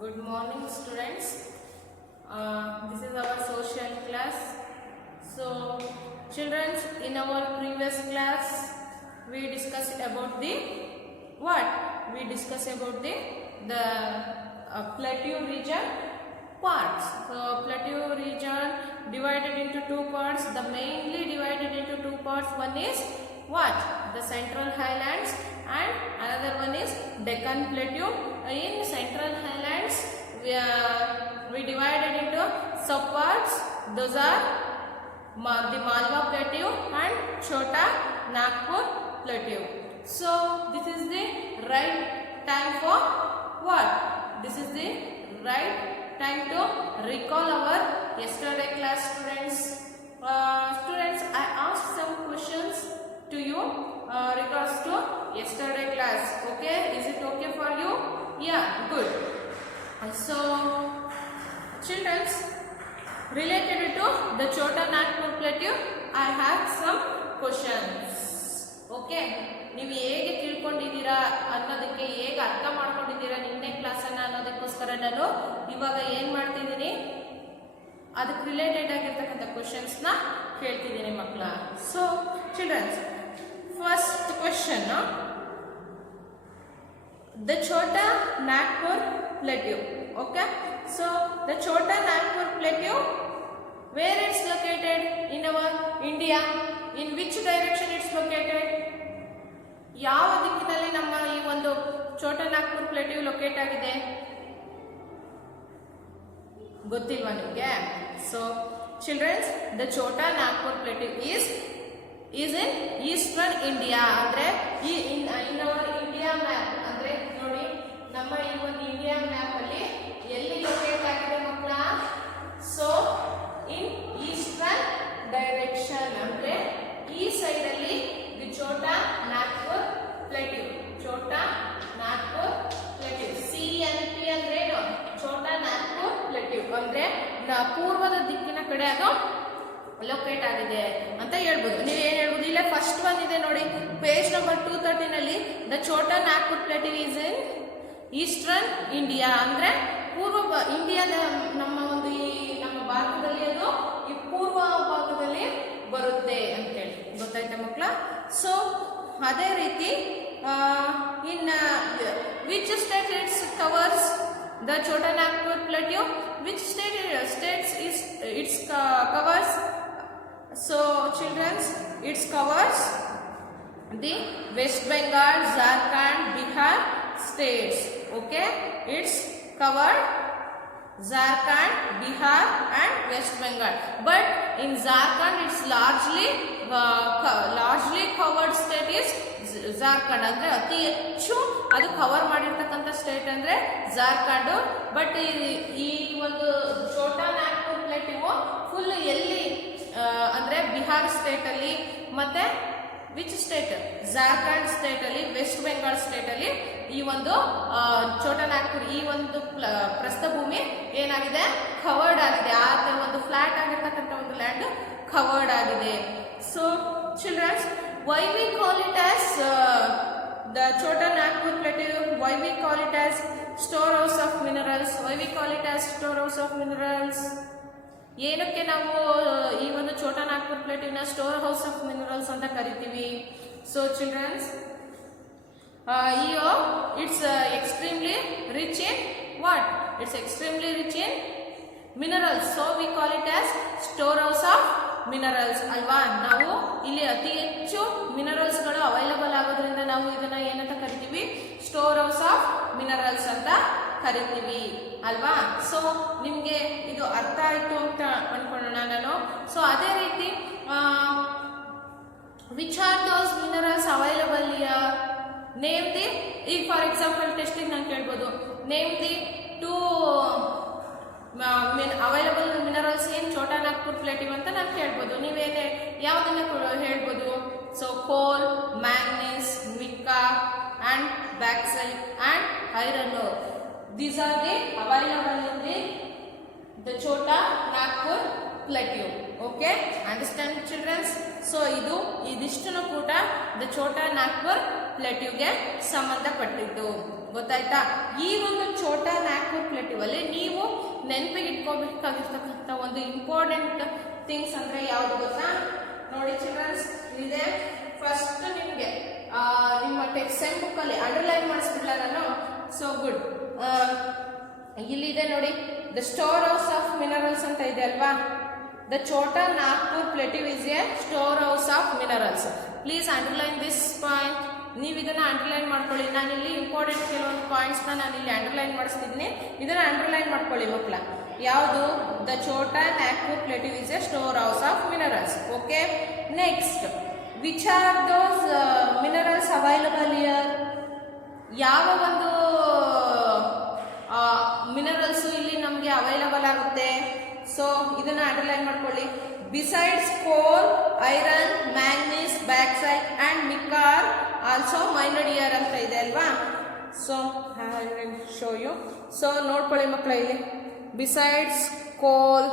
Good morning, students. This is our social class. So, children, in our previous class, we discussed about the what? We discussed about the plateau region parts. So, plateau region divided into two parts. The mainly divided into two parts. One is what? The Central Highlands, and another one is Deccan Plateau. In Central Highlands, we divided into subparts. Those are the Malwa Plateau and Chota Nagpur Plateau. So this is the right time for what? This is the right time to recall our yesterday class, students. Students, I asked some questions to you regards to yesterday class. Okay, is it okay for you? Yeah, good. So, children, related to the Chota Nagpur Plateau, I have some questions. Okay, ನೀವು ಹೇಗೆ ತಿಳ್ಕೊಂಡಿದ್ದೀರಾ ಅನ್ನೋದಕ್ಕೆ ಹೇಗೆ ಅರ್ಥ ಮಾಡ್ಕೊಂಡಿದ್ದೀರಾ ನಿನ್ನೆ ಕ್ಲಾಸನ್ನು ಅನ್ನೋದಕ್ಕೋಸ್ಕರ ನಾನು ಇವಾಗ ಏನು ಮಾಡ್ತಿದ್ದೀನಿ ಅದಕ್ಕೆ ರಿಲೇಟೆಡ್ ಆಗಿರ್ತಕ್ಕಂಥ ಕ್ವಶನ್ಸ್ನ ಕೇಳ್ತಿದ್ದೀನಿ ಮಕ್ಕಳ. So childrens, first question, the Chota Nagpur Plateau. Okay, so the Chota Nagpur Plateau, where it's located in our India? In which direction it's located? ಯಾವ ದಿಕ್ಕಿನಲ್ಲಿ ನಮ್ಮ ಈ ಒಂದು ಚೋಟಾ ನಾಗ್ಪುರ್ ಪ್ಲೇಟ್ಯೂ ಲೊಕೇಟ್ ಆಗಿದೆ ಗೊತ್ತಿಲ್ವಾ ನಿಮಗೆ? So childrens, the Chota Nagpur plateau is in eastern India. ಅಂದ್ರೆ in our India map ಅಂದ್ರೆ ನೋಡಿ, ನಮ್ಮ ಈ ಒಂದು ಇಂಡಿಯಾ ಮ್ಯಾಪ್ ಅಲ್ಲಿ ಎಲ್ಲಿ ಲೊಕೇಟ್ ಆಗಿದೆ ಮಕ್ಕಳ? ಸೊ ಇನ್ ಈಸ್ಟರ್ನ್ ಡೈರೆಕ್ಷನ್, ಅಂದ್ರೆ ಈ ಸೈಡ್ ಅಲ್ಲಿ the Chota Nagpur plateau. Chota Nagpur plateau, CNP ಅಂದ್ರೆ ಏನು? ಚೋಟಾ ನಾಗ್ಪುರ್ ಪ್ಲೇಟ್ಯೂ ಅಂದ್ರೆ ಪೂರ್ವದ ದಿಕ್ಕಿನ ಕಡೆ ಅದು ಲೊಕೇಟ್ ಆಗಿದೆ ಅಂತ ಹೇಳ್ಬೋದು. ನೀವು ಏನ್ ಹೇಳ್ಬೋದು? ಇಲ್ಲ ಫಸ್ಟ್ ಒನ್ ಇದೆ ನೋಡಿ, ಪೇಜ್ ನಂಬರ್ 230 ನಲ್ಲಿ the Chota Nagpur plateau is in eastern India ಅಂದ್ರೆ ಪೂರ್ವ ಇಂಡಿಯಾದ ನಮ್ಮ ಒಂದು ಈ ನಮ್ಮ ಭಾರತದಲ್ಲಿ ಅದು ಈ ಪೂರ್ವ ಭಾಗದಲ್ಲಿ ಬರುತ್ತೆ ಅಂತೇಳಿ ಗೊತ್ತಾಯ್ತಾ ಮಕ್ಕಳ? ಸೊ ಅದೇ ರೀತಿ in which state it's covers the Chota Nagpur plateau? Which states is its covers? So children, it covers the West Bengal, Jharkhand, Bihar states. Okay, it's covered Jharkhand, Bihar and West Bengal. But in Jharkhand, it's largely covered state is Jharkhand. ಅಂದ್ರೆ ಅತಿ ಹೆಚ್ಚು ಅದು cover ಮಾಡಿರ್ತಕ್ಕಂಥ state ಅಂದ್ರೆ Jharkhand. But ಈ ಒಂದು Chota Nagpur ಪ್ಲೇಟ್ಯೂ full ಎಲ್ಲಿ ಅಂದ್ರೆ ಬಿಹಾರ್ ಸ್ಟೇಟ್ ಅಲ್ಲಿ, ಮತ್ತೆ ವಿಚ್ ಸ್ಟೇಟ್? ಜಾರ್ಖಂಡ್ ಸ್ಟೇಟ್ ಅಲ್ಲಿ, ವೆಸ್ಟ್ ಬೆಂಗಾಲ್ ಸ್ಟೇಟ್ ಅಲ್ಲಿ ಈ ಒಂದು ಚೋಟಾ ನಾಗ್ಪುರ್ ಈ ಒಂದು ಪ್ರಸ್ಥಭೂಮಿ ಏನಾಗಿದೆ? ಕವರ್ಡ್ ಆಗಿದೆ. ಆ ಒಂದು ಫ್ಲಾಟ್ ಆಗಿರ್ತಕ್ಕಂಥ ಒಂದು ಲ್ಯಾಂಡ್ ಕವರ್ಡ್ ಆಗಿದೆ. So childrens, why we call it as the Chota Nagpur Plateau? Why we call it as storehouse of minerals? Why we call it as storehouse of minerals? ಏನಕ್ಕೆ ನಾವು ಈ ಒಂದು ಚೋಟಾ ನಾಗ್ಪುರ್ ಪ್ಲೇಟ್ಯೂನ ಸ್ಟೋರ್ ಹೌಸ್ ಆಫ್ ಮಿನರಲ್ಸ್ ಅಂತ ಕರಿತೀವಿ? So childrens, it's extremely rich in what? It's extremely rich in minerals. So we call it as store house of minerals ಅಲ್ವಾ? ನಾವು ಇಲ್ಲಿ ಅತಿ ಹೆಚ್ಚು ಮಿನರಲ್ಸ್ ಗಳು ಅವೈಲಬಲ್ ಆಗೋದ್ರಿಂದ ನಾವು ಇದನ್ನ ಏನಂತ ಕರಿತೀವಿ? ಸ್ಟೋರ್ ಹೌಸ್ ಆಫ್ ಮಿನರಲ್ಸ್ ಅಂತ ಕರಿತೀವಿ ಅಲ್ವಾ? ಸೊ ನಿಮ್ಗೆ ಇದು ಅರ್ಥ ಆಯ್ತು ಅಂತ ಅನ್ಕೊಳ್ಳೋಣ ನಾನು. ಸೊ ಅದೇ ರೀತಿ which are those minerals available here? Name the, ಈಗ ಫಾರ್ ಎಕ್ಸಾಂಪಲ್ ಟೆಸ್ಟಿಂಗ್ ನಾನು ಕೇಳ್ಬೋದು, name the two available minerals ಏನ್ ಚೋಟಾ ನಾಗ್ಪುರ್ ಪ್ಲೇಟ್ಯೂ ಅಂತ ನಾನು ಕೇಳ್ಬೋದು. ನೀವೇನೇ ಯಾವುದನ್ನ ಹೇಳ್ಬೋದು? So coal, manganese, mica and bauxite and iron ore. These are the available in the Chota Nagpur plateau. Okay, understand childrens? So ಇದಿಷ್ಟನ್ನು ಕೂಡ ದ ಚೋಟಾ ನಾಗ್ಪುರ್ ಪ್ಲೇಟ್ಯೂಗೆ ಸಂಬಂಧಪಟ್ಟಿದ್ದು. ಗೊತ್ತಾಯ್ತಾ? ಈ ಒಂದು ಚೋಟಾ ನಾಗ್ಪುರ್ ಪ್ಲೇಟ್ಯೂ ಅಲ್ಲಿ ನೀವು ನೆನಪಿಗೆ ಇಟ್ಕೋಬೇಕಾಗಿರ್ತಕ್ಕಂಥ ಒಂದು ಇಂಪಾರ್ಟೆಂಟ್ ಥಿಂಗ್ಸ್ ಅಂದ್ರೆ ಯಾವ್ದು ಗೊತ್ತಾ? ನೋಡಿ ಚಿಲ್ಡ್ರನ್ಸ್, ಇದೆ ಫಸ್ಟ್ ನಿಮ್ಗೆ ನಿಮ್ಮ ಟೆಕ್ಸ್ಟ್ ಬುಕ್ ಅಲ್ಲಿ ಅಂಡರ್ಲೈನ್ ಮಾಡಿಸ್ಬಿಡ್ಲ ನಾನು? So good. ಇಲ್ಲಿದೆ ನೋಡಿ, the store house of minerals ಅಂತ ಇದೆ ಅಲ್ವಾ? The Chota Nagpur plateau is a store house of minerals. Please underline this point. ನೀವು ಇದನ್ನ ಅಂಡರ್ಲೈನ್ ಮಾಡ್ಕೊಳ್ಳಿ. ನಾನಿಲ್ಲಿ ಇಂಪಾರ್ಟೆಂಟ್ ಕೆಲವೊಂದು ಪಾಯಿಂಟ್ಸ್ನ ನಾನಿಲ್ಲಿ ಅಂಡರ್ಲೈನ್ ಮಾಡಿಸ್ತಿದ್ದೀನಿ, ಇದನ್ನ ಅಂಡರ್ಲೈನ್ ಮಾಡ್ಕೊಳ್ಳಿ ಮಕ್ಕಳ. ಯಾವುದು? The Chota Nagpur plateau is a store house of minerals. Okay, next, which are those minerals available here? ಯಾವ ಒಂದು ಮಿನರಲ್ಸ್ ಇಲ್ಲಿ ನಮಗೆ ಅವೈಲಬಲ್ ಆಗುತ್ತೆ? ಸೊ ಇದನ್ನ ಅಂಡರ್ಲೈನ್ ಮಾಡ್ಕೊಳ್ಳಿ. Besides coal, iron, manganese, bauxite and nickel also mined here ಅಂತ ಇದೆ ಅಲ್ವಾ? So I will show you. So ನೋಡ್ಕೊಳ್ಳಿ ಮಕ್ಕಳ, ಇಲ್ಲಿ ಬಿಸೈಡ್ಸ್ ಕೋಲ್,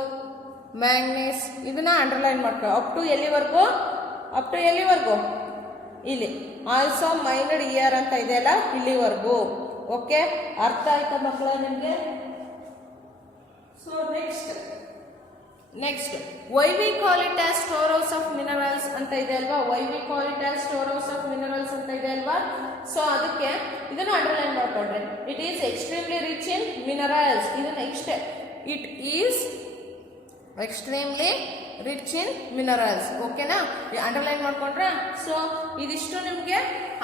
ಮ್ಯಾಂಗ್ನೀಸ್, ಇದನ್ನ ಅಂಡರ್ಲೈನ್ ಮಾಡ್ಕೊಳ್ಳಿ. ಅಪ್ ಟು ಎಲ್ಲಿವರೆಗೂ? ಇಲ್ಲಿ ಆಲ್ಸೋ ಮೈನಡ್ ಹಿಯರ್ ಅಂತ ಇದೆ ಅಲ್ಲ, ಇಲ್ಲಿವರೆಗೂ. ಓಕೆ, ಅರ್ಥ ಆಯ್ತಾ ಮಕ್ಕಳ ನಿಮಗೆ? So next why we call it as store house of minerals ಅಂತ ಇದೆ ಅಲ್ವಾ? Why we call it as store house of minerals ಅಂತ ಇದೆ ಅಲ್ವಾ? ಸೊ ಅದಕ್ಕೆ ಇದನ್ನು ಅಂಡರ್ಲೈನ್ ಮಾಡ್ಕೊಂಡ್ರೆ, it is extremely rich in minerals. ಇದು next, it is extremely rich in minerals. ಓಕೆನಾ? ಅಂಡರ್ಲೈನ್ ಮಾಡ್ಕೊಂಡ್ರೆ ಸೊ ಇದಿಷ್ಟು ನಿಮಗೆ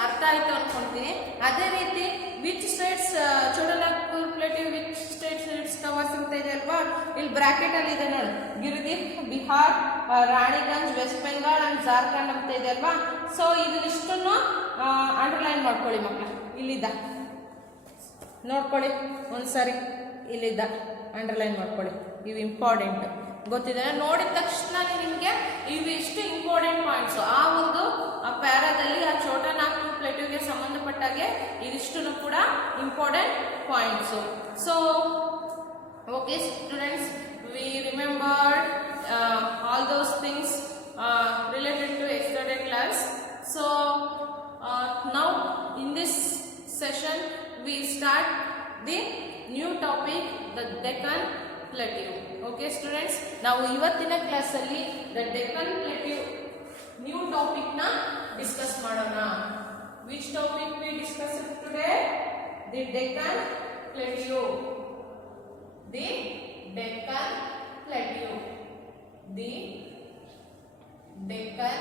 ಅರ್ಥ ಆಯ್ತು ಅನ್ಕೊಂತೀನಿ. ಅದೇ ರೀತಿ which states Chota Nagpur plateau which states it's covers ಅಂತ ಇದೆ ಅಲ್ವಾ? ಇಲ್ಲಿ ಬ್ರಾಕೆಟ್ ಅಲ್ಲಿ ಇದೆ ನೋಡಿ, ಗಿರಿದೀಪ್, ಬಿಹಾರ್, ರಾಣಿಗಂಜ್, ವೆಸ್ಟ್ ಬೆಂಗಾಲ್ ಅಂಡ್ ಜಾರ್ಖಂಡ್ ಅಂತ ಇದೆ ಅಲ್ವಾ? ಸೊ ಇದನ್ನಿಷ್ಟನ್ನು ಅಂಡರ್ಲೈನ್ ಮಾಡ್ಕೊಳ್ಳಿ ಮಕ್ಕಳ. ಇಲ್ಲಿದ್ದ ನೋಡ್ಕೊಳ್ಳಿ ಒಂದ್ಸರಿ, ಇಲ್ಲಿದ್ದ ಅಂಡರ್ಲೈನ್ ಮಾಡ್ಕೊಳ್ಳಿ. ಇವು ಇಂಪಾರ್ಟೆಂಟ್ ಗೊತ್ತಿದೆ. ನೋಡಿದ ತಕ್ಷಣ ನಿಮಗೆ ಇವಿಷ್ಟು ಇಂಪಾರ್ಟೆಂಟ್ ಪಾಯಿಂಟ್ಸ್ ಆ ಒಂದು ಪ್ಯಾರಾದಲ್ಲಿ, ಆ ಛೋಟಾ ನಾಗ್ಪುರ್ ಪ್ಲೇಟ್ಯೂಗೆ ಸಂಬಂಧಪಟ್ಟಾಗೆ ಇದಿಷ್ಟು ಕೂಡ important points. So okay students, we remembered all those things related to yesterday class. So now in this session we start the new topic, the Deccan Plateau. Okay students, ನಾವು ಇವತ್ತಿನ class ಅಲ್ಲಿ the Deccan Plateau new topic ನ discuss ಮಾಡೋಣ. Which topic we discuss today? The Deccan Plateau. The Deccan Plateau. The Deccan,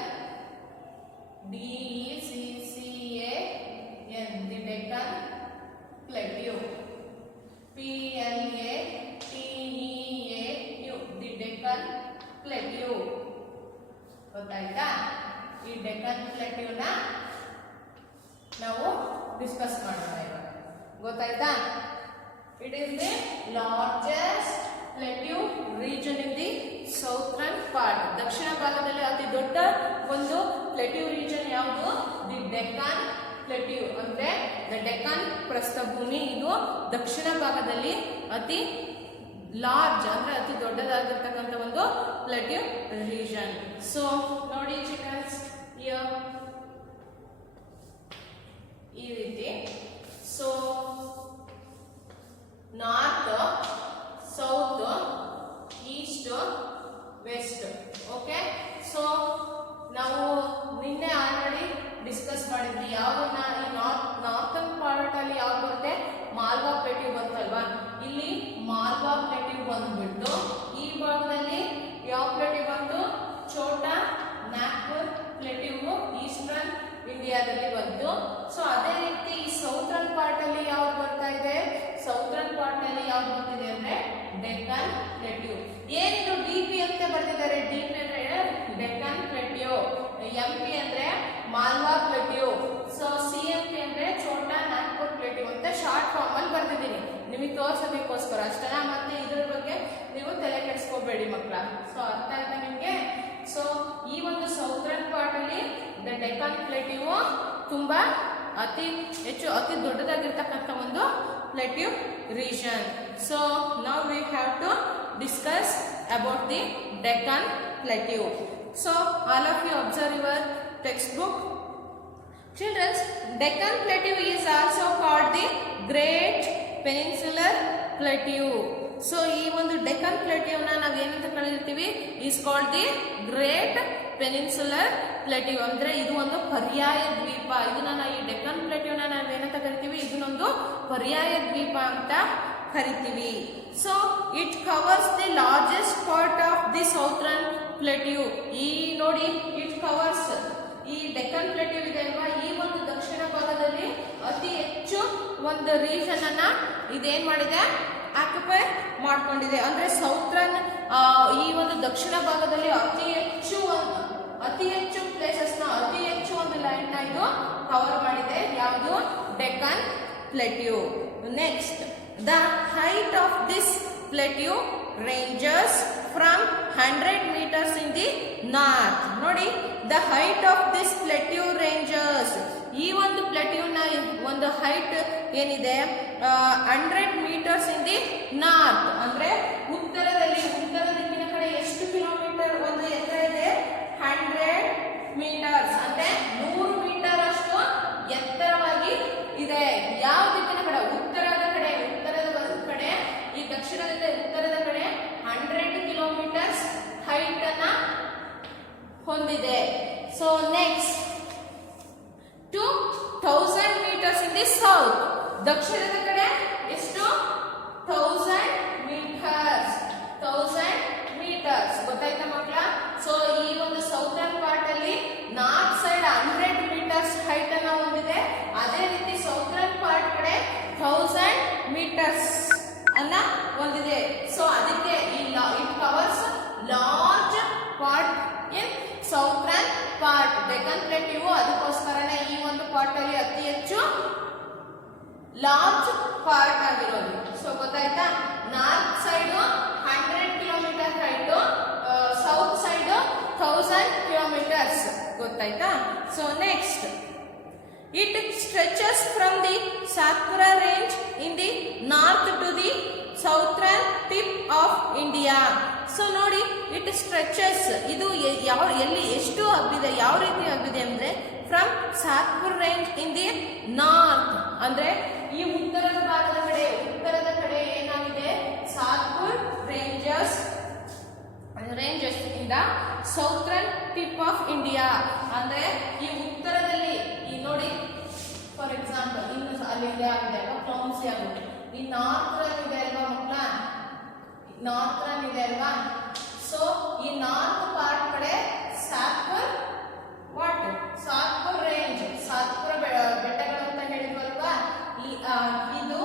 D-E-C-C-A-N, the Deccan Plateau. P-L-A-T-E-A-U, the Deccan Plateau. ಗೊತ್ತಾಯ್ತಾ? ಈ ಡೆಕ್ಕನ್ ಪ್ಲೇಟ್ಯೂನ ನಾವು discuss ಮಾಡೋಣ ಇವಾಗ. ಗೊತ್ತಾಯ್ತಾ? It is the largest plateau region in the southern part. ದಕ್ಷಿಣ ಭಾಗದಲ್ಲಿ ಅತಿ ದೊಡ್ಡ ಒಂದು ಪ್ಲೇಟ್ಯೂ ರೀಜನ್ ಯಾವುದು? The Deccan plateau. ಅಂದ್ರೆ ದ ಡೆಕ್ಕನ್ ಪ್ರಸ್ಥಭೂಮಿ ಇದು ದಕ್ಷಿಣ ಭಾಗದಲ್ಲಿ ಅತಿ ಲಾರ್ಜ್ ಅಂದ್ರೆ ಅತಿ ದೊಡ್ಡದಾಗಿರ್ತಕ್ಕಂಥ ಒಂದು ಪ್ಲೇಟ್ಯೂ ರೀಜನ್. ಸೊ ನೋಡಿ ಚಿಲ್ಡ್ರನ್ಸ್, ಈ ರೀತಿ. So north, south, east, west. Okay, so ನಾವು ನಿನ್ನೆ ಆಲ್ರೆಡಿ ಡಿಸ್ಕಸ್ ಮಾಡಿದ್ವಿ ಯಾವ್ದನ್ನ. ಈ ನಾರ್ತನ್ ಪಾರ್ಟ್ ಅಲ್ಲಿ ಯಾವ್ದು ಬರುತ್ತೆ? ಮಾಲ್ವಾ ಪ್ಲೇಟ್ಯೂ ಬಂತಲ್ವಾ? ಇಲ್ಲಿ ಮಾಲ್ವಾ ಪ್ಲೇಟ್ಯೂ ಬಂದ್ಬಿಟ್ಟು ಈ ಭಾಗದಲ್ಲಿ ಯಾವ ಪ್ಲೇಟ್ಯೂ ಬಂತು? ಛೋಟಾ ನಾಗ್ಪುರ್ ಪ್ಲೇಟ್ಯೂ ಈಸ್ಟರ್ನ್ ಇಂಡಿಯಾದಲ್ಲಿ ಬಂತು. ಸೊ ಅದೇ ರೀತಿ ಈ ಸೌತ್ರನ್ ಪಾರ್ಟ್ ಅಲ್ಲಿ ಯಾವ್ದು ಬರ್ತಾ ಇದೆ? ಸೌತ್ರನ್ ಪಾರ್ಟ್ ಅಲ್ಲಿ ಯಾವ್ದು ಬರ್ತಿದೆ ಅಂದ್ರೆ ಡೆಕ್ಕನ್ ಪ್ಲೇಟ್ಯೂ. ಏನಿದು DP ಅಂತ ಬರ್ತಿದ್ದಾರೆ? DP ಅಂದ್ರೆ ಡೆಕ್ಕನ್ ಪ್ಲೇಟ್ಯೂ, MP ಅಂದ್ರೆ ಮಾಲ್ವಾ ಪ್ಲೇಟ್ಯೂ, ಸೊ CMP ಅಂದ್ರೆ ಛೋಟಾ ನಾಗ್ಪುರ್ ಪ್ಲೇಟ್ಯೂ ಅಂತ ಶಾರ್ಟ್ ಫಾರ್ಮ್ ಅಲ್ಲಿ ಬರ್ತಿದ್ದೀನಿ ನಿಮಗೆ ತೋರ್ಸೋದಕ್ಕೋಸ್ಕರ ಅಷ್ಟೇನಾ. ಮತ್ತೆ ಇದ್ರ ಬಗ್ಗೆ ನೀವು ತಲೆ ಕೆಡಿಸ್ಕೋಬೇಡಿ ಮಕ್ಕಳ. ಸೊ ಅರ್ಥ ಆಯ್ತಾ ನಿಮ್ಗೆ? ಸೊ ಈ ಒಂದು ಸೌತ್ರನ್ ಪಾರ್ಟ್ ಅಲ್ಲಿ ದ ಡೆಕ್ಕನ್ ಪ್ಲೇಟ್ಯೂ ತುಂಬಾ ಅತಿ ದೊಡ್ಡದಾಗಿರ್ತಕ್ಕಂಥ ಒಂದು plateau region. So now we have to discuss about the Deccan Plateau. So all of you observe your textbook. Children, Deccan Plateau is also called the Great peninsular plateau. So ಈ ಒಂದು ಡೆಕ್ಕನ್ ಪ್ಲೇಟ್ಯೂನ ನಾವು ಏನಂತ ಕರೀತೀವಿ, is called the great peninsular plateau. ಅಂದ್ರೆ ಇದು ಒಂದು ಪರ್ಯಾಯ ದ್ವೀಪ. ಇದನ್ನ ಈ ಡೆಕ್ಕನ್ ಪ್ಲೇಟ್ಯೂನ ನಾವು ಏನಂತ ಕರಿತೀವಿ, ಇದನ್ನೊಂದು ಪರ್ಯಾಯ ದ್ವೀಪ ಅಂತ ಕರಿತೀವಿ. So it covers the largest part of the southern plateau. ಈ ನೋಡಿ, ಇಟ್ ಕವರ್ಸ್, ಈ ಡೆಕ್ಕನ್ ಪ್ಲೇಟ್ಯೂ ಇದೆ ಅಲ್ವಾ, ಈ ಒಂದು ದಕ್ಷಿಣ ಭಾಗದಲ್ಲಿ ಅತಿ ಹೆಚ್ಚು ಒಂದು ರೀಜನ್ ಅನ್ನ ಇದೇನ್ ಮಾಡಿದೆ, ಆಕ್ಯುಪೈ ಮಾಡ್ಕೊಂಡಿದೆ. ಅಂದ್ರೆ ಸೌತ್ರನ್ ಈ ಒಂದು ದಕ್ಷಿಣ ಭಾಗದಲ್ಲಿ ಅತಿ ಹೆಚ್ಚು ಪ್ಲೇಸಸ್ ನ, ಅತಿ ಹೆಚ್ಚು ಒಂದು ಲ್ಯಾಂಡ್ ನ ಇದು ಕವರ್ ಮಾಡಿದೆ. ಯಾವುದು, Deccan plateau. Next, the height of this plateau ranges from 100 meters in the north. ನೋಡಿ, the height of this plateau ranges, ಈ ಒಂದು ಪ್ಲೇಟ್ಯೂನ ಒಂದು ಹೈಟ್ ಏನಿದೆ 100 meters in the north. ಅಂದ್ರೆ ಉತ್ತರ ದಿಕ್ಕಿನ ಕಡೆ ಎಷ್ಟು ಕಿಲೋಮೀಟರ್ ಒಂದು ಎತ್ತರ ಇದೆ, 100 meters, ಅಂದ್ರೆ 100 ಮೀಟರ್ ಅಷ್ಟು ಎತ್ತರವಾಗಿ ಇದೆ. ಯಾವ ದಿಕ್ಕಿನ ಕಡೆ, ಉತ್ತರದ ಕಡೆ, ಈ ದಕ್ಷಿಣದಿಂದ ಉತ್ತರದ ಕಡೆ 100 kilometers ಹೈಟ್ ಅನ್ನ ಹೊಂದಿದೆ. So next, 2000 meters in the south, ದಕ್ಷಿಣದ ಕಡೆ ಎಷ್ಟು, 1000 meters. ಗೊತ್ತಾಯ್ತಾ ಮಕ್ಕಳ? ಸೊ ಈ ಒಂದು ಸೌತರ್ನ್ ಪಾರ್ಟ್ ಅಲ್ಲಿ ನಾರ್ತ್ ಸೈಡ್ 100 meters ಹೈಟ್ ಅನ್ನ ಹೊಂದಿದೆ. ಅದೇ ರೀತಿ ಸೌತರ್ನ್ ಪಾರ್ಟ್ ಕಡೆ 1000 meters ಅನ್ನ ಹೊಂದಿದೆ. ಸೊ ಅದಕ್ಕೆ it covers large part in southern part. Deccan plateau ಅದಕ್ಕೋಸ್ಕರನೇ ಈ ಒಂದು ಪಾರ್ಟ್ ಅಲ್ಲಿ ಅತಿ ಹೆಚ್ಚು ಲಾರ್ಜ್ ಪಾರ್ಟ್ ಆಗಿರೋದು. ಸೊ ಗೊತ್ತಾಯ್ತಾ? North side 100 kilometer height, south side 1000 kilometers. ಗೊತ್ತಾಯ್ತಾ? So next, it stretches from the Satpura range in the north to the southern tip of India. So ನೋಡಿ, it stretches, ಇದು ಎಲ್ಲಿ ಎಷ್ಟು ಹಬ್ಬಿದೆ, ಯಾವ ರೀತಿ ಹಬ್ಬಿದೆ ಅಂದ್ರೆ from Satpura range in the north, ಅಂದ್ರೆ ಈ ಉತ್ತರದ ಭಾಗದ ಕಡೆ ಏನಾಗಿದೆ, ಸಾತ್ಪುರ್ ರೇಂಜಸ್ ಇಂದ ಸೌತ್ರನ್ ಟಿಪ್ ಆಫ್ ಇಂಡಿಯಾ. ಅಂದ್ರೆ ಈ ಉತ್ತರದಲ್ಲಿ, ಈ ನೋಡಿ, ಫಾರ್ ಎಕ್ಸಾಂಪಲ್ ಇನ್ನು ಅಲ್ಲಿಂದ ಆಗಿದೆ ಅಲ್ವಾ, ಕ್ಲೌನ್ಸಿ ಆಗುತ್ತೆ. ಈ ನಾರ್ತ್ ಇದೆ ಅಲ್ವಾ ಮಕ್ಕಳ, ನಾರ್ತ್ ಇದೆ ಅಲ್ವಾ. ಸೊ ಈ ನಾರ್ತ್ ಪಾರ್ಟ್ ಕಡೆ ಸಾತ್ಪುರ್ ರೇಂಜ್, ಸಾತ್ಪುರ ಬೆಟ್ಟಗಳು ಅಂತ ಹೇಳಿದ್ವಲ್ವಾ, ಇದು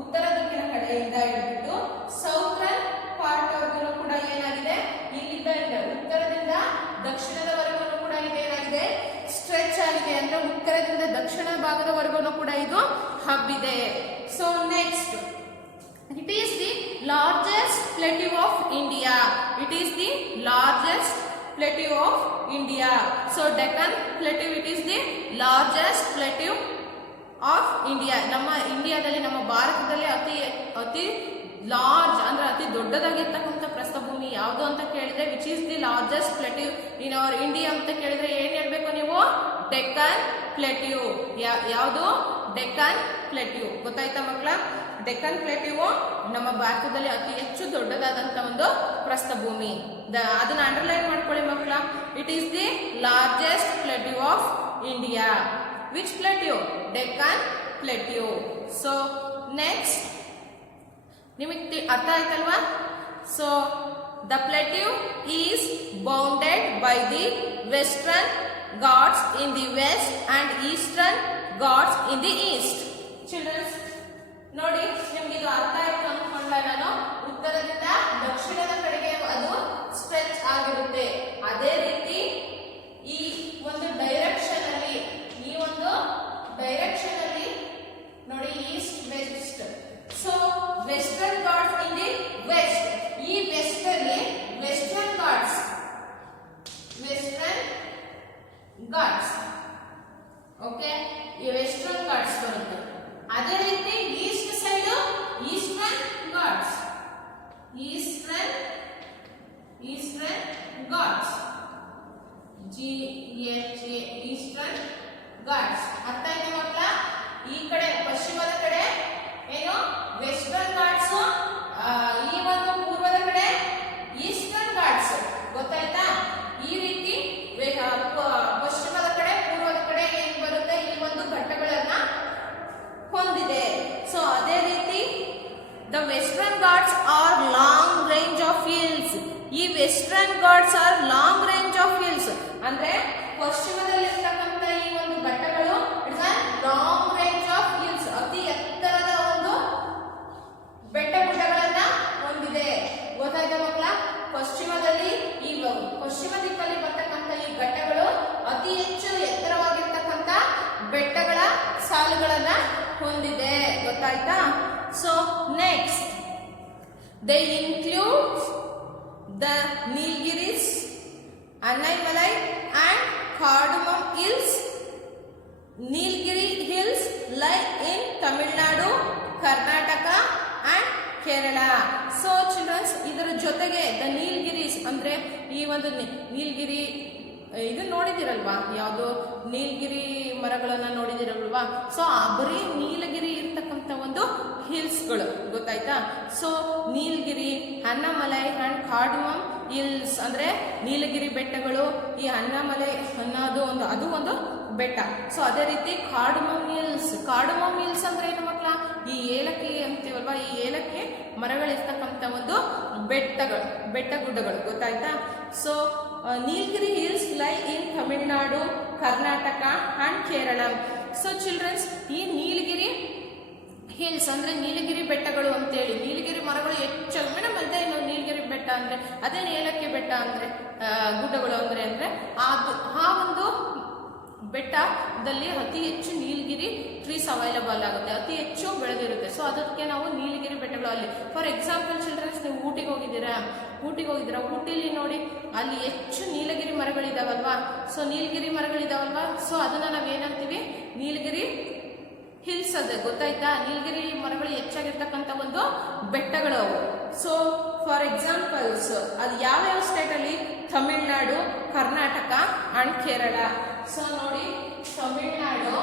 ಉತ್ತರ ದಿಕ್ಕಿನ ಕಡೆಯಿಂದ ಹಿಡಿದು ಸೌತ್ರನ್ ಪಾರ್ಟ್ ವರೆಗೂ ಕೂಡ ಏನಾಗಿದೆ, ಇಲ್ಲಿಂದ ಉತ್ತರದಿಂದ ದಕ್ಷಿಣದವರೆಗೂ ಕೂಡ ಇದೇನಾಗಿದೆ, ಸ್ಟ್ರೆಚ್ ಆಗಿದೆ. ಅಂದ್ರೆ ಉತ್ತರದಿಂದ ದಕ್ಷಿಣ ಭಾಗದವರೆಗೂ ಕೂಡ ಇದು ಹಬ್ಬಿದೆ. So next, it is the largest plateau of India. It is the largest plateau of India. So Deccan Plateau, it is the largest plateau of India. ನಮ್ಮ ಇಂಡಿಯಾದಲ್ಲಿ, ನಮ್ಮ ಭಾರತದಲ್ಲಿ ಅತಿ ಲಾರ್ಜ್ ಅಂದ್ರೆ ಅತಿ ದೊಡ್ಡದಾಗಿರ್ತಕ್ಕಂಥ ಪ್ರಸ್ಥಭೂಮಿ ಯಾವುದು ಅಂತ ಕೇಳಿದ್ರೆ, which is the largest plateau in our India ಅಂತ ಕೇಳಿದ್ರೆ ಏನ್ ಹೇಳ್ಬೇಕು ನೀವು, ಡೆಕ್ಕನ್ ಪ್ಲೇಟ್ಯೂ. ಯಾವುದು, ಡೆಕ್ಕನ್ ಪ್ಲೇಟ್ಯೂ. ಗೊತ್ತಾಯ್ತಾ ಮಕ್ಕಳ? ಡೆಕ್ಕನ್ ಪ್ಲೇಟ್ಯೂ ನಮ್ಮ ಭಾರತದಲ್ಲಿ ಅತಿ ಹೆಚ್ಚು ದೊಡ್ಡದಾದಂತ ಒಂದು ಪ್ರಸ್ಥಭೂಮಿ. ಅದನ್ನ ಅಂಡರ್ಲೈನ್ ಮಾಡ್ಕೊಳ್ಳಿ ಮಕ್ಕಳ. It is the largest plateau of India. Which plateau? Deccan plateau. So next, ನಿಮಗೆ ಅರ್ಥ ಆಯ್ತಲ್ವಾ? So the plateau is bounded by the Western Ghats in the west and Eastern Ghats in the east. Childrens ನೋಡಿ, ನಿಮ್ಗೆ ಇದು ಅರ್ಥ ಆಯ್ತು ಅನ್ಕೊಂಡ ನಾನು. ಉತ್ತರದಿಂದ ದಕ್ಷಿಣದ ಕಡೆಗೆ ಅದು ಸ್ಟ್ರೆಚ್ ಆಗಿರುತ್ತೆ. ಅದೇ ರೀತಿ ಈ ಒಂದು ಡೈರೆಕ್ಷನ್ ಅಲ್ಲಿ ನೋಡಿ, east west. So Western Ghats in the west, ಈ ವೆಸ್ಟ್ ಅಲ್ಲಿ ವೆಸ್ಟರ್ನ್ ಘಾಟ್ಸ್, ಓಕೆ, ಈ ವೆಸ್ಟರ್ನ್ ಘಾಟ್ಸ್ ಬರುತ್ತೆ. ಅದೇ ರೀತಿ east side the Western Ghats are long range of hills. ಈ Western Ghats are long range of hills ಅಂದ್ರೆ ಪಶ್ಚಿಮದಲ್ಲಿರ್ತಕ್ಕಂಥ ಈ ಒಂದು ಬೆಟ್ಟಗಳು it's a long range of hills, ಅತಿ ಎತ್ತರದ ಒಂದು ಬೆಟ್ಟ ಗುಡ್ಡಗಳನ್ನ ಹೊಂದಿದೆ. ಗೊತ್ತಾಯ್ತಾ ಮಕ್ಕಳ? ಪಶ್ಚಿಮದಲ್ಲಿ ಈ ಪಶ್ಚಿಮ ದಿಕ್ಕಲ್ಲಿ ಬರ್ತಕ್ಕಂಥ ಈ ಬೆಟ್ಟಗಳು ಅತಿ ಹೆಚ್ಚು ಎತ್ತರವಾಗಿರ್ತಕ್ಕಂಥ ಬೆಟ್ಟಗಳ ಸಾಲುಗಳನ್ನ ಹೊಂದಿದೆ. ಗೊತ್ತಾಯ್ತಾ? So next they include the Nilgiris, Annamalai and Cardamom Hills. Nilgiri Hills lie in Tamil Nadu, Karnataka and Kerala. So childrens, ಇದರ ಜೊತೆಗೆ ದ ನೀಲಗಿರೀಸ್ ಅಂದ್ರೆ ಈ ಒಂದು ನೀಲಗಿರಿ ಇದು ನೋಡಿದಿರಲ್ವಾ, ಯಾವುದು ನೀಲಗಿರಿ ಮರಗಳನ್ನ ನೋಡಿದಿರಲ್ವಾ. ಸೊ ಬರೀ ನೀಲಗಿರಿ ಇರ್ತಕ್ಕಂಥ ಒಂದು ಹಿಲ್ಸ್ಗಳು. ಗೊತ್ತಾಯ್ತಾ? So Nilgiri, Annamalai and Cardamom Hills ಅಂದ್ರೆ ನೀಲಗಿರಿ ಬೆಟ್ಟಗಳು. ಈ ಅನ್ನಮಲೈ ಅನ್ನೋದು ಅದು ಒಂದು ಬೆಟ್ಟ. ಸೊ ಅದೇ ರೀತಿ ಕಾರ್ಡಮಮ್ ಹಿಲ್ಸ್. ಕಾರ್ಡಮಮ್ ಹಿಲ್ಸ್ ಅಂದ್ರೆ ಏನು ಮಕ್ಕಳ? ಈ ಏಲಕ್ಕಿ ಅಂತೀವಲ್ವಾ, ಈ ಏಲಕ್ಕಿ ಮರಗಳಿರ್ತಕ್ಕಂಥ ಒಂದು ಬೆಟ್ಟ ಗುಡ್ಡಗಳು. ಗೊತ್ತಾಯ್ತಾ? So Nilgiri Hills lie in Tamil Nadu, Karnataka and Kerala. So childrens, ಈ ನೀಲಗಿರಿ ಹಿಲ್ಸ್ ಅಂದ್ರೆ ನೀಲಗಿರಿ ಬೆಟ್ಟಗಳು ಅಂತೇಳಿ, ನೀಲಗಿರಿ ಮರಗಳು ಹೆಚ್ಚಾಗಿ ಮೇಡಮ್ ಅದೇ ನೀಲಗಿರಿ ಬೆಟ್ಟ ಅಂದ್ರೆ ಅದೇನು ಏಲಕ್ಕಿ ಬೆಟ್ಟ ಅಂದ್ರೆ ಗುಡ್ಡಗಳು ಅಂದ್ರೆ ಆ ಒಂದು ಬೆಟ್ಟದಲ್ಲಿ ಅತಿ ಹೆಚ್ಚು ನೀಲಗಿರಿ ಟ್ರೀಸ್ ಅವೈಲಬಲ್ ಆಗುತ್ತೆ, ಅತಿ ಹೆಚ್ಚು ಬೆಳೆದಿರುತ್ತೆ. ಸೊ ಅದಕ್ಕೆ ನಾವು ನೀಲಗಿರಿ ಬೆಟ್ಟಗಳು. ಅಲ್ಲಿ ಫಾರ್ ಎಕ್ಸಾಂಪಲ್ ಚಿಲ್ಡ್ರನ್ಸ್, ನೀವು ಊಟಿಗೆ ಹೋಗಿದ್ದೀರಾ, ಊಟಿಲಿ ನೋಡಿ ಅಲ್ಲಿ ಹೆಚ್ಚು ನೀಲಗಿರಿ ಮರಗಳಿದಾವಲ್ವಾ. ಸೊ ನೀಲಗಿರಿ ಮರಗಳಿದಾವಲ್ವಾ, ಸೊ ಅದನ್ನ ನಾವೇನಂತೀವಿ? ನೀಲಗಿರಿ ಹಿಲ್ಸ್. ಅದೇ ಗೊತ್ತಾಯ್ತಾ? ನೀಲಗಿರಿ ಮರಗಳು ಹೆಚ್ಚಾಗಿರ್ತಕ್ಕಂಥ ಒಂದು ಬೆಟ್ಟಗಳು ಅವು. ಸೊ ಫಾರ್ ಎಕ್ಸಾಂಪಲ್ಸ್ ಅದು ಯಾವ್ಯಾವ ಸ್ಟೇಟ್ ಅಲ್ಲಿ? ತಮಿಳುನಾಡು, ಕರ್ನಾಟಕ ಅಂಡ್ ಕೇರಳ. ಸೊ ನೋಡಿ, ತಮಿಳುನಾಡು,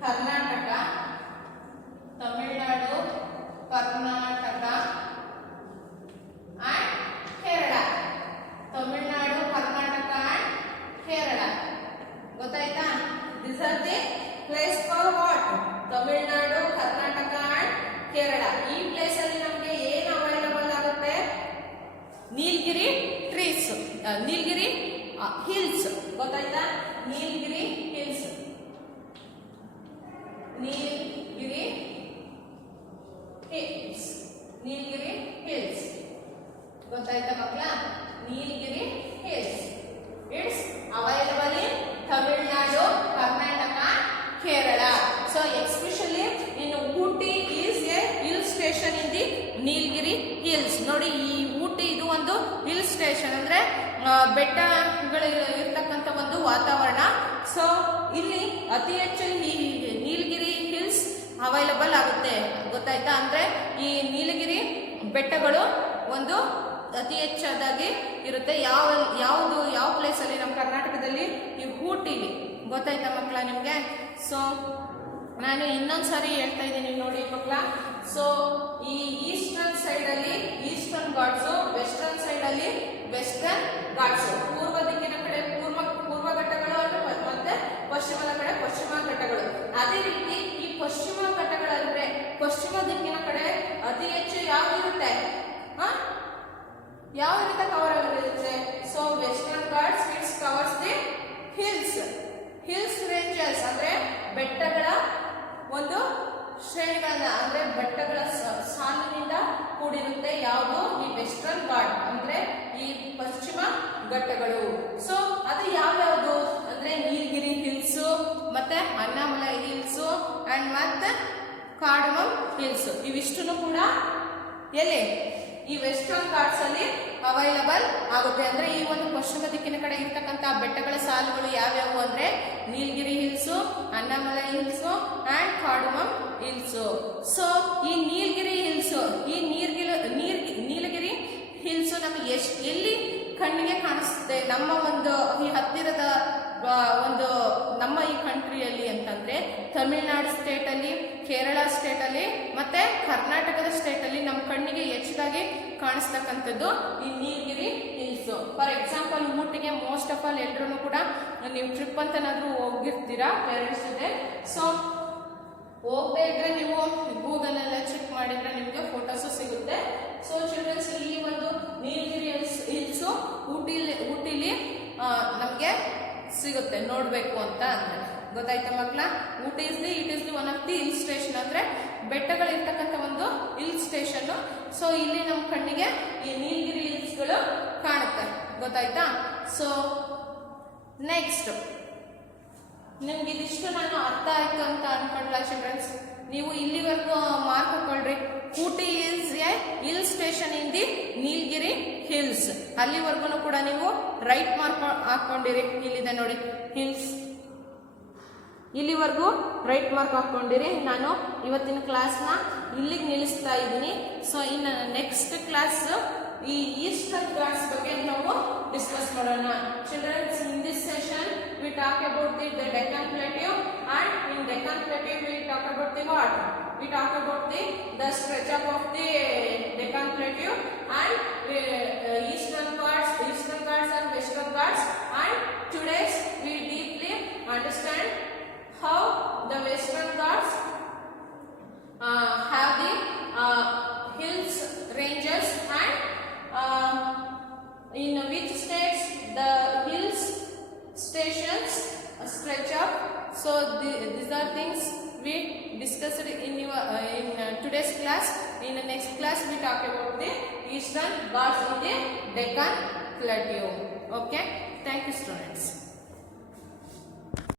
ಕರ್ನಾಟಕ and ಕೇರಳ. ತಮಿಳುನಾಡು, ಕರ್ನಾಟಕ and ಕೇರಳ. ಗೊತ್ತಾಯ್ತಾ? These are the place for what? Tamil Nadu, Karnataka and Kerala. ಈ ಪ್ಲೇಸ್ ಅಲ್ಲಿ ನಮಗೆ ಏನು ಅವೈಲಬಲ್ ಆಗುತ್ತೆ? Nilgiri trees, Nilgiri Hills. ಗೊತ್ತಾಯ್ತಾ? Nilgiri Hills, Nilgiri Hills. ಗೊತ್ತಾಯ್ತಾ ಮಕ್ಕಳ? Nilgiri Hills it's available in Tamil Nadu, Karnataka, Kerala. So especially in Ooty is a hill station in the Nilgiri Hills. ನೋಡಿ, ಈ ಊಟಿ ಇದು ಒಂದು ಹಿಲ್ ಸ್ಟೇಷನ್ ಅಂದ್ರೆ ಬೆಟ್ಟಗಳು ಇರ್ತಕ್ಕಂಥ ಒಂದು ವಾತಾವರಣ. ಸೊ ಇಲ್ಲಿ ಅತಿ ಹೆಚ್ಚು ಈ ನೀಲಗಿರಿ ಹಿಲ್ಸ್ ಅವೈಲಬಲ್ ಆಗುತ್ತೆ. ಗೊತ್ತಾಯ್ತಾ? ಅಂದ್ರೆ ಈ ನೀಲಗಿರಿ ಬೆಟ್ಟಗಳು ಒಂದು ಅತಿ ಹೆಚ್ಚಾದಾಗಿ ಇರುತ್ತೆ. ಯಾವ ಪ್ಲೇಸ್ ಅಲ್ಲಿ? ನಮ್ಮ ಕರ್ನಾಟಕದಲ್ಲಿ ಈ ಊಟಿಲಿ. ಗೊತ್ತಾಯ್ತಾ ಮಕ್ಕಳ ನಿಮ್ಗೆ? ಸೊ ನಾನು ಇನ್ನೊಂದ್ಸಾರಿ ಹೇಳ್ತಾ ಇದ್ದೀನಿ ನೋಡಿ ಮಕ್ಕಳ. ಸೊ ಈ ಈಸ್ಟರ್ನ್ ಸೈಡ್ ಅಲ್ಲಿ ಈಸ್ಟರ್ನ್ ಘಾಟ್ಸು, ವೆಸ್ಟರ್ನ್ ಸೈಡ್ ಅಲ್ಲಿ ವೆಸ್ಟರ್ನ್ ಘಾಟ್ಸು. ಪೂರ್ವ ದಿಕ್ಕಿನ ಕಡೆ ಪೂರ್ವ ಘಟ್ಟಗಳು ಮತ್ತೆ ಪಶ್ಚಿಮದ ಕಡೆ ಪಶ್ಚಿಮ ಘಟ್ಟಗಳು. ಅದೇ ರೀತಿ ಈ ಪಶ್ಚಿಮ ಘಟ್ಟಗಳಂದ್ರೆ ಪಶ್ಚಿಮ ದಿಕ್ಕಿನ ಕಡೆ ಅತಿ ಹೆಚ್ಚು ಯಾವ್ದಿರುತ್ತೆ? ಯಾವ ರೀತಿ ಕವರ್ ಆಗಿರುತ್ತೆ? So Western Ghats it's covers the hills ranges ಅಂದ್ರೆ ಬೆಟ್ಟಗಳ ಒಂದು ಶ್ರೇಣಿಗಳನ್ನ, ಅಂದ್ರೆ ಬೆಟ್ಟಗಳ ಸಾಲಿನಿಂದ ಕೂಡಿರುತ್ತೆ. ಯಾವುದು? ಈ ವೆಸ್ಟರ್ನ್ ಘಾಟ್ ಅಂದ್ರೆ ಈ ಪಶ್ಚಿಮ ಘಟ್ಟಗಳು. ಸೊ ಅದು ಯಾವ್ಯಾವುದು ಅಂದ್ರೆ ನೀಲಗಿರಿ ಹಿಲ್ಸ್, ಮತ್ತೆ ಅನ್ನಮಲೈ ಹಿಲ್ಸ್ ಅಂಡ್ ಮತ್ತೆ ಕಾರ್ಡಮಮ್ ಹಿಲ್ಸ್. ಇವಿಷ್ಟನ್ನು ಕೂಡ ಎಲ್ಲಿ? ಈ ವೆಸ್ಟರ್ನ್ ಘಾಟ್ಸ್ ಅಲ್ಲಿ ಅವೈಲಬಲ್ ಆಗುತ್ತೆ. ಅಂದ್ರೆ ಈ ಒಂದು ಪಶ್ಚಿಮ ದಿಕ್ಕಿನ ಕಡೆ ಇರ್ತಕ್ಕಂಥ ಬೆಟ್ಟಗಳ ಸಾಲುಗಳು ಯಾವ್ಯಾವು ಅಂದ್ರೆ Nilgiri Hills, Annamalai Hills and Cardamom Hills. So ಈ ನೀಲಗಿರಿ ಹಿಲ್ಸ್, ಈ ನೀಲಗಿರಿ ಹಿಲ್ಸ್ ನಮಗೆ ಎಲ್ಲಿ ಕಣ್ಣಿಗೆ ಕಾಣಿಸುತ್ತೆ? ನಮ್ಮ ಒಂದು ಈ ಹತ್ತಿರದ ಒಂದು ನಮ್ಮ ನಮ್ಮ ಈ ಕಂಟ್ರಿಯಲ್ಲಿ ಅಂತಂದ್ರೆ ತಮಿಳ್ನಾಡು ಸ್ಟೇಟಲ್ಲಿ, ಕೇರಳ ಸ್ಟೇಟಲ್ಲಿ ಮತ್ತೆ ಕರ್ನಾಟಕದ ಸ್ಟೇಟಲ್ಲಿ ನಮ್ಮ ಕಣ್ಣಿಗೆ ಹೆಚ್ಚಾಗಿ ಕಾಣಿಸ್ತಕ್ಕಂಥದ್ದು ಈ ನೀಲಗಿರಿ ಹಿಲ್ಸ್. ಫಾರ್ ಎಕ್ಸಾಂಪಲ್ ಊಟಿಗೆ ಮೋಸ್ಟ್ ಆಫ್ ಆಲ್ ಎಲ್ಲರೂ ಕೂಡ ನೀವು ಟ್ರಿಪ್ ಅಂತನಾದ್ರೂ ಹೋಗಿರ್ತೀರಾ ಪೇರೆಂಟ್ಸ್ ಜೊತೆ. ಸೊ ಹೋಗದೆ ಇದ್ರೆ ನೀವು ಗೂಗಲ್ ಎಲ್ಲ ಚೆಕ್ ಮಾಡಿದ್ರೆ ನಿಮಗೆ ಫೋಟೋಸ್ ಸಿಗುತ್ತೆ. ಸೊ ಚಿಲ್ಡ್ರನ್ಸ್, ಈ ಒಂದು ನೀಲಗಿರಿ ಹಿಲ್ಸ್ ಊಟಿಲಿ ನಮಗೆ ಸಿಗುತ್ತೆ ನೋಡಬೇಕು ಅಂತ ಅಂದ್ರೆ. ಗೊತ್ತಾಯ್ತಾ ಮಕ್ಕಳ? Ooty it is the one of the hill station, ಅಂದ್ರೆ ಬೆಟ್ಟಗಳಿರ್ತಕ್ಕಂಥ ಒಂದು ಹಿಲ್ ಸ್ಟೇಷನ್. ಸೊ ಇಲ್ಲಿ ನಮ್ಮ ಕಣ್ಣಿಗೆ ಈ ನೀಲಗಿರಿ ಹಿಲ್ಸ್ಗಳು ಕಾಣುತ್ತೆ. ಗೊತ್ತಾಯ್ತಾ? ಸೊ ನೆಕ್ಸ್ಟ್ ನಿಮ್ಗೆ ಇದಿಷ್ಟು ನಾನು ಅರ್ಥ ಆಯ್ತು ಅಂತ ಅನ್ಕೊಂಡ್ಲ ಚಿಲ್ಡ್ರನ್ಸ್. ನೀವು ಇಲ್ಲಿವರೆಗೂ ಮಾರ್ಕ್ ಹಾಕೊಳ್ರಿ. Ooty is a hill station in the Nilgiri Hills. ಅಲ್ಲಿವರೆಗೂ ಕೂಡ ನೀವು ರೈಟ್ ಮಾರ್ಕ್ ಹಾಕೊಂಡಿರಿ. ಇಲ್ಲಿದೆ ನೋಡಿ ಹಿಲ್ಸ್, ಇಲ್ಲಿವರೆಗೂ ರೈಟ್ ಮಾರ್ಕ್ ಹಾಕೊಂಡಿರಿ. ನಾನು ಇವತ್ತಿನ ಕ್ಲಾಸ್ನ ಇಲ್ಲಿಗೆ ನಿಲ್ಲಿಸ್ತಾ ಇದ್ದೀನಿ. ಸೊ ಇನ್ನು ನೆಕ್ಸ್ಟ್ ಕ್ಲಾಸ್ ಈ ಈಸ್ಟರ್ನ್ ಘಾಟ್ಸ್ ಬಗ್ಗೆ ನಾವು ಡಿಸ್ಕಸ್ ಮಾಡೋಣ. Childrens, in this session we talk about the Deccan Plateau, and in Deccan Plateau we talk about the what? We talk about the stretch up of the Deccan Plateau and Eastern Ghats and Western Ghats. And today we deeply understand how the Western Ghats have the hills ranges, and in which states the hills stations stretch up. So these are things we discussed in today's class. In the next class we talk about the Eastern Ghats in the Deccan Plateau. Okay, thank you students.